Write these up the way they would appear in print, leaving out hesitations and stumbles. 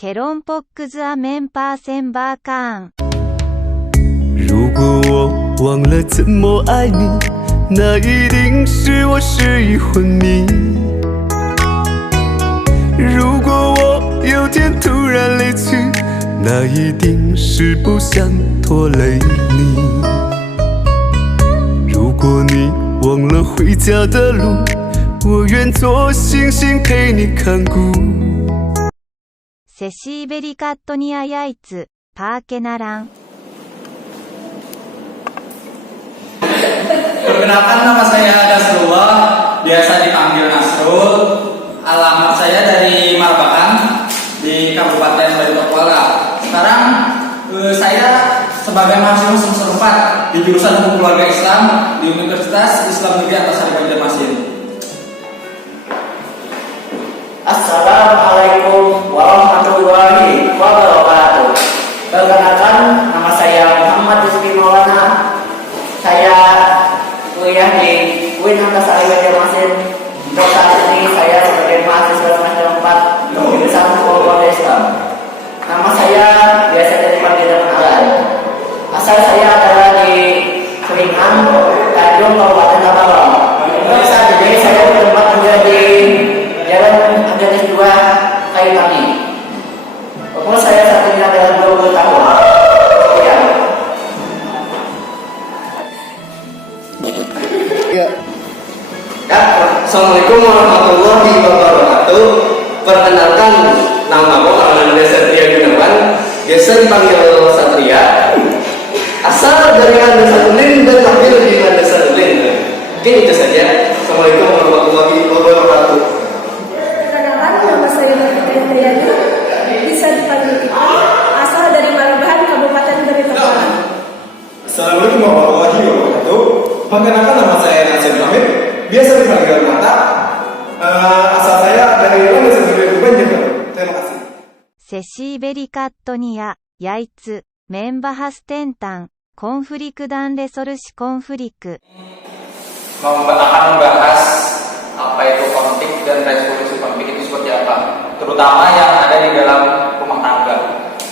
ケロンポックズアメンパーセンバーカーン。如果我忘了怎么爱你，那一定是我失忆昏迷。如果我有天突然离去，那一定是不想拖累你。如果你忘了回家的路，我愿做星星陪你看顾。セシーベリカットニアヤイツ、パーケナラン。Perkenalkan, nama saya Nasrullah, biasa dipanggil Nasrul. Alamat saya dari Marbakan di Kabupaten Baritokwala. Sekarang saya sebagai mahasiswa semester 4 di jurusan Hukum Keluarga Islam di Universitas Islam Negeri Antasari Banjarmasin. Assalamualaikum warahmatullahi wabarakatuh. Perkenalkan, nama saya Muhammad Rizky Maulana. Saya kuliah di UIN Antasari Banjarmasin. Untuk saat ini saya sebagai mahasiswa semester 4 di jurusan Hukum Keluarga Islam. Nama saya biasa dipanggil dengan Alan. Asal saya adalah di Kuningan, Tanjung, Kabupaten Tabalong. Untuk saat ini saya bertempat tinggal di Jalan Andanes 2, Kayu Tangi. Umur saya saat ini adalah 20 tahun. Ya, Assalamualaikum warahmatullahi wabarakatuh. Perkenalkan, nama saya Satria Gunawan, biasa dipanggil Satria. Asal dari Landasan Ulin dan tampil di Landasan Ulin. Mungkin itu saja. Assalamualaikum warahmatullahi wabarakatuh. Perkenalkan, nama saya Nafita Hidayani, bisa dipanggil Ibu, asal dari Maribahan, Kabupaten Baritokwala. Assalamualaikum warahmatullahi wabarakatuh. Perkenalkan, nama saya Nasir Hamid, biasa dipanggil Mata. Asal saya dari Landasan Ulin Banjar. Terima kasih. セシーベリカットニア、ヤイツ、メンバハステンタン、コンフリクダンレソルシコンフリク。Akan membahas apa itu konflik dan resolusi konflik itu seperti apa, terutama yang ada di dalam rumah tangga.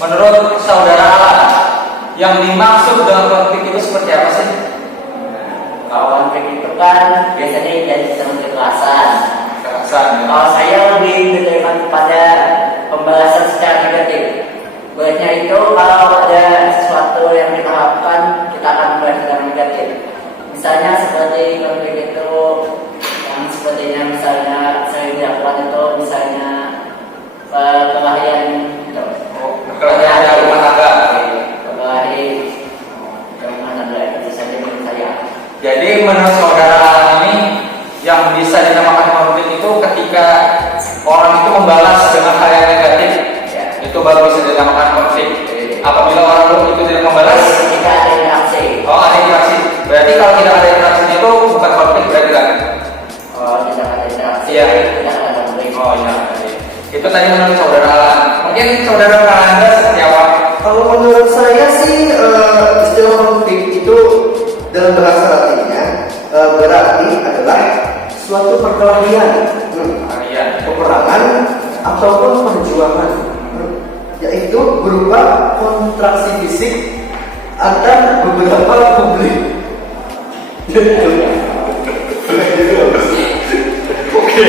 Menurut saudara Alan, yang dimaksud dalam konflik itu seperti apa sih? Kalau konflik itu kan biasanya jadi tentang kekerasan. Kekerasan. Kalau saya lebih diterima kepada pembalasan secara negatif. Baiknya itu kalau ada sesuatu yang kita lakukan, kita akan membalas secara negatif. Misalnya seperti konflik itu yang sepertinya misalnya saya dilakukan itu misalnya perkelahian gitu. Perkelahian rumah tangga. Perkelahian rumah tangga itu saja menurut saya. Jadi menurut saudara Alan ini yang bisa dinamakan konflik itu ketika orang itu membalas dengan hal yang negatif, ya, itu baru bisa dinamakan konflik. Apabila orang itu tidak membalas, kita ada interaksi. Oh, ada interaksi. Berarti kalau tidak ada interaksi itu bukan konflik berarti kan? Oh, tidak ada interaksi. Iya. Tidak ada konflik. Oh iya. Itu tadi menurut saudara Alan. Mungkin saudara Anda seperti apa? Kalau menurut saya sih istilah konflik itu dalam bahasa Latinnya berarti adalah suatu perkelahian, peperangan ataupun perjuangan, yaitu berupa kontraksi fisik antar beberapa publik. Oke.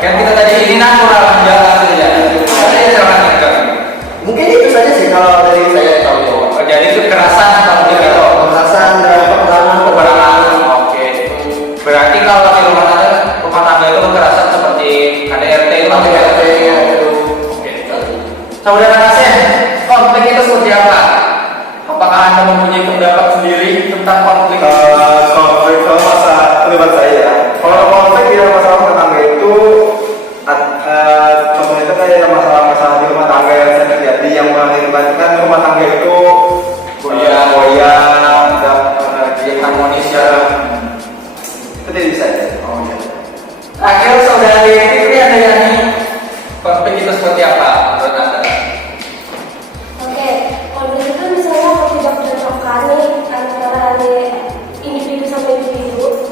Kan kita tadi ini natural jalan saja. Saya jangan ingat. Mungkin itu saja sih kalau dari saya tahu. Jadi itu kekerasan kalau tidak Kekerasan dan peperangan. Oke. Berarti kalau di rumah tangga itu kekerasan seperti KDRT itu kan KDRT. Oke. Saudara Nasir, konflik itu seperti apa? Apakah Anda mempunyai pendapat sendiri tentang konflik? Konflik kalau masalah pendapat saya. Kalau konflik di masalah rumah tangga itu contohnya itu kayak masalah-masalah di rumah tangga yang sering terjadi yang mengakibatkan rumah tangga itu goyang dan Harmonis ya. seperti itu saja. Oh iya. Akhirnya saudari Fikri ada yang konflik itu seperti apa menurut Anda? Oke, konflik itu misalnya ketidakcocokan nih antara individu sama individu.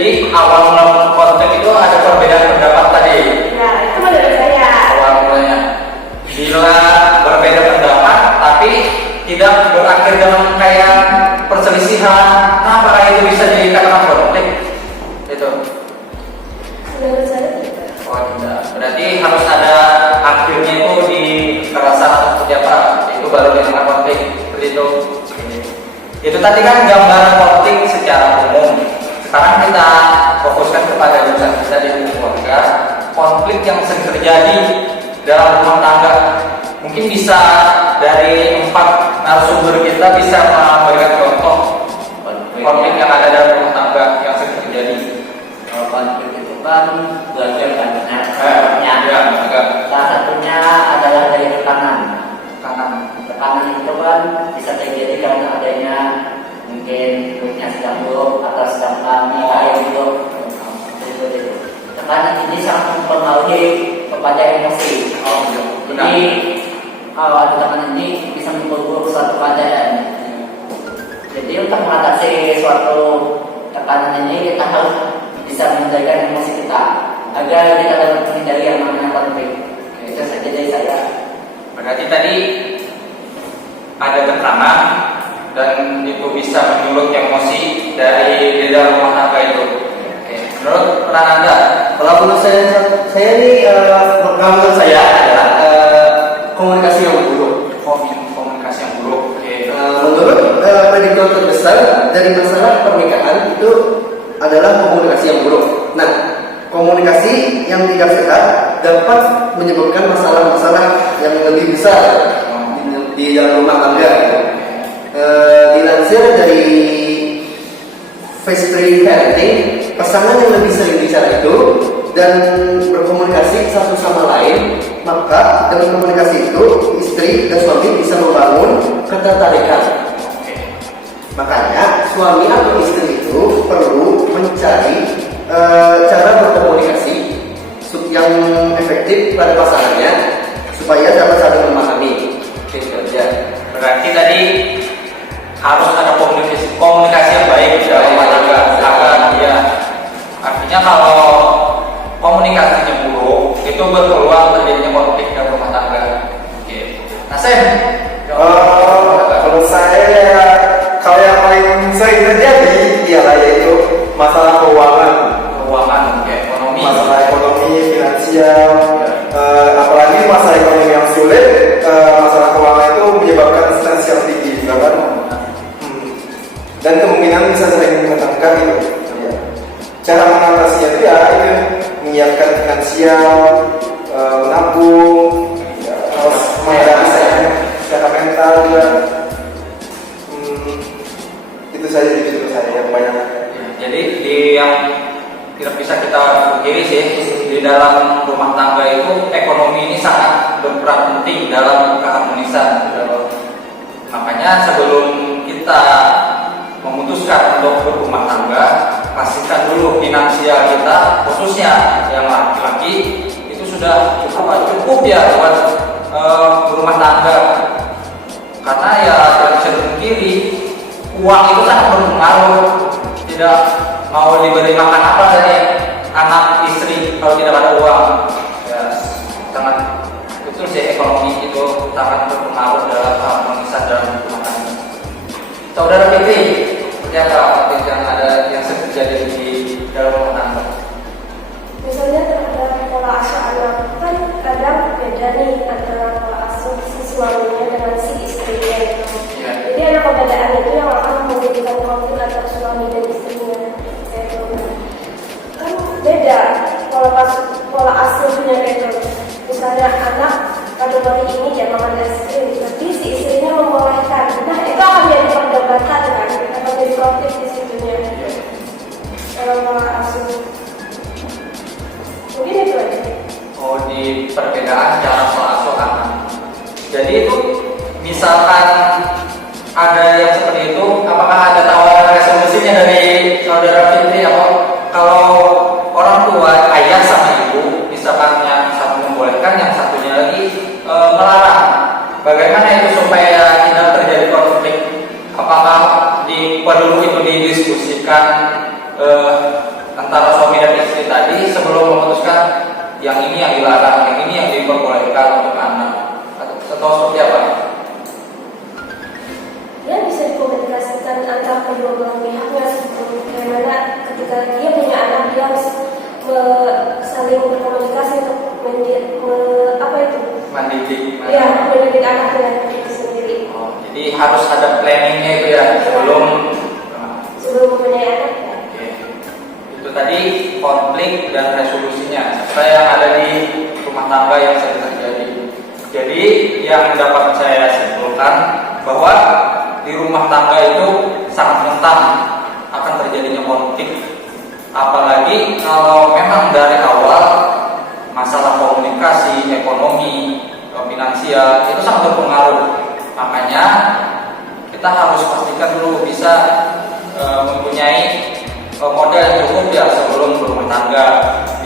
Jadi awal mula konflik itu ada perbedaan pendapat tadi. Ya, itu menurut saya. Awal mulanya. Bila berbeda pendapat, tapi tidak berakhir dengan kayak perselisihan, nah apakah itu bisa dikatakan konflik? Itu. Menurut saya tidak. Oh tidak. Berarti harus ada akhirnya itu di kekerasan atau seperti apa? Itu baru dinamakan konflik. Seperti itu. Itu tadi kan gambaran konflik secara umum. Sekarang kita fokuskan kepada urusan kita di keluarga. Konflik yang sering terjadi dalam rumah tangga. Mungkin bisa dari 4 narasumber kita bisa memberikan contoh konflik yang ada dalam rumah tangga yang sering terjadi. Konflik itu kan belajar banyak. Ya, Salah satunya adalah dari tekanan. kanan. Tekanan itu kan bisa terjadi karena adanya mungkin moodnya sedang buruk atau sedang kayak gitu. Tekanan ini sangat mempengaruhi kepada emosi. Benar. Jadi kalau ada tekanan ini bisa memperburuk suatu keadaan. Jadi untuk mengatasi suatu tekanan ini kita harus bisa mengendalikan emosi kita agar kita dapat menghindari yang namanya konflik. Itu saja dari saya. Berarti tadi ada tekanan dan itu bisa menyulut emosi dari di dalam rumah tangga itu. Oke. Menurut peran Anda, Kalau menurut saya ini menurut saya adalah komunikasi yang buruk. komunikasi yang buruk. Oke. Menurut prediktor terbesar dari masalah pernikahan itu adalah komunikasi yang buruk. Nah, komunikasi yang tidak sehat dapat menyebabkan masalah-masalah yang lebih besar di dalam rumah tangga. Dilansir dari Face Free Parenting, pasangan yang lebih sering bicara itu dan berkomunikasi satu sama lain, maka dengan komunikasi itu istri dan suami bisa membangun ketertarikan. Makanya suami atau istri itu perlu mencari cara berkomunikasi yang efektif pada pasangannya supaya dapat saling memahami. Gitu aja. Berarti tadi harus ada komunikasi yang baik dalam rumah tangga agar dia. Artinya kalau komunikasinya buruk itu berpeluang terjadinya konflik dalam rumah tangga. Oke. Nah, Sam, Kalau saya, kalau yang paling sering terjadi ialah yaitu masalah keuangan, ekonomi. masalah ekonomi, finansial, apalagi masalah ekonomi yang sulit, masalah keuangan itu menyebabkan stres yang tinggi, kan? Dan kemungkinan bisa sering bertengkar gitu. Ya. Cara mengatasinya itu ya itu menyiapkan finansial, menabung, ya, harus menghadapi secara mental juga. Itu saja di saya yang banyak. Jadi di yang tidak bisa kita pungkiri sih, di dalam rumah tangga itu ekonomi ini sangat berperan penting dalam keharmonisan. Makanya sebelum kita memutuskan untuk berumah tangga, pastikan dulu finansial kita, khususnya yang laki-laki itu sudah cukup ya buat berumah tangga. Karena ya tidak bisa dipungkiri, uang itu sangat berpengaruh. Tidak mau diberi makan apa dari anak istri kalau tidak ada uang. Ya, sangat betul sih, ekonomi itu sangat berpengaruh dalam keharmonisan dalam rumah tangga. Saudara Fitri, seperti apa yang ada yang sering terjadi di dalam rumah tangga? Misalnya terhadap pola asuh anak, kan kadang beda nih antara pola asuh si suaminya dengan si istrinya itu. Ya. Jadi ada perbedaan itu yang akan menimbulkan konflik antara suami dan istrinya. Kan beda pola asuhnya gitu. Misalnya anak kategori ini dia makan es krim, tapi si istrinya membolehkan. Nah itu akan jadi perdebatan kan, akan jadi konflik di situnya. Kalau pola asuh. Mungkin itu aja. Oh, di perbedaan cara pola asuh anak. Jadi itu misalkan ada yang seperti itu, apakah ada tawaran resolusinya dari saudara Fitri? Apa kalau orang tua ayah sama ibu, misalkan yang satu membolehkan, yang satunya lagi melarang, bagaimana itu supaya tidak terjadi konflik? Apakah perlu itu didiskusikan memutuskan yang ini yang dilarang, yang ini yang diperbolehkan untuk anak, atau seperti apa? Dia bisa dikomunikasikan antara kedua belah pihaknya, bagaimana ketika dia punya anak dia harus saling berkomunikasi untuk Mendidik. Ya, mendidik anaknya itu sendiri. Oh, jadi harus ada planningnya itu ya sebelum Mempunyai anak. Ya. Oke. Itu tadi konflik dan resolusinya. Saya yang ada di rumah tangga yang sering terjadi. Jadi yang dapat saya simpulkan bahwa di rumah tangga itu sangat rentan akan terjadinya konflik. Apalagi kalau memang dari awal masalah komunikasi, ekonomi, finansial itu sangat berpengaruh. Makanya kita harus pastikan dulu bisa mempunyai modal yang cukup ya sebelum berumah tangga,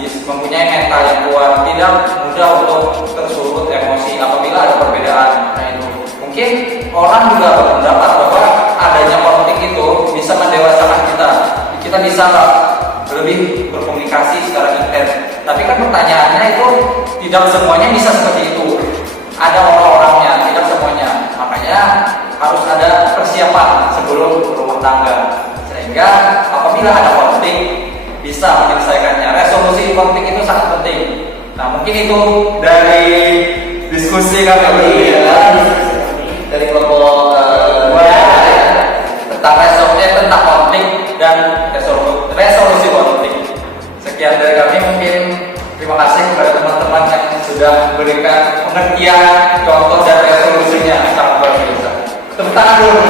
mempunyai mental yang kuat, tidak mudah untuk tersulut emosi apabila ada perbedaan. Nah itu mungkin orang juga berpendapat bahwa adanya konflik itu bisa mendewasakan kita. Kita bisa lebih berkomunikasi secara intens. Tapi kan pertanyaannya itu tidak semuanya bisa seperti itu. Ada orang-orangnya, tidak semuanya. Makanya harus ada persiapan sebelum berumah tangga. Sehingga apabila ada konflik bisa menyelesaikannya. Resolusi konflik itu sangat penting. Nah mungkin itu dari diskusi kami dari kelompok tentang tentang konflik dan resolusi konflik. Sekian dari kami, mungkin terima kasih kepada teman-teman yang sudah memberikan pengertian, contoh dan resolusinya sangat luar biasa. Tepuk tangan dulu.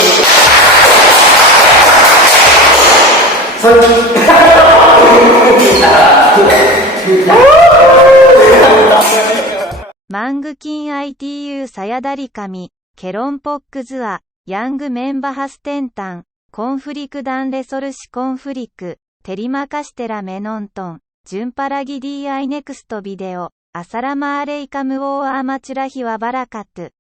マングキン ITU さやだりかみ、ケロンポックズア、ヤングメンバハステンタン、コンフリクダンレソルシコンフリク、テリマカシテラメノントン、ジュンパラギ DI ネクストビデオ、アサラマーレイカムオーアーマチュラヒワバラカトゥ。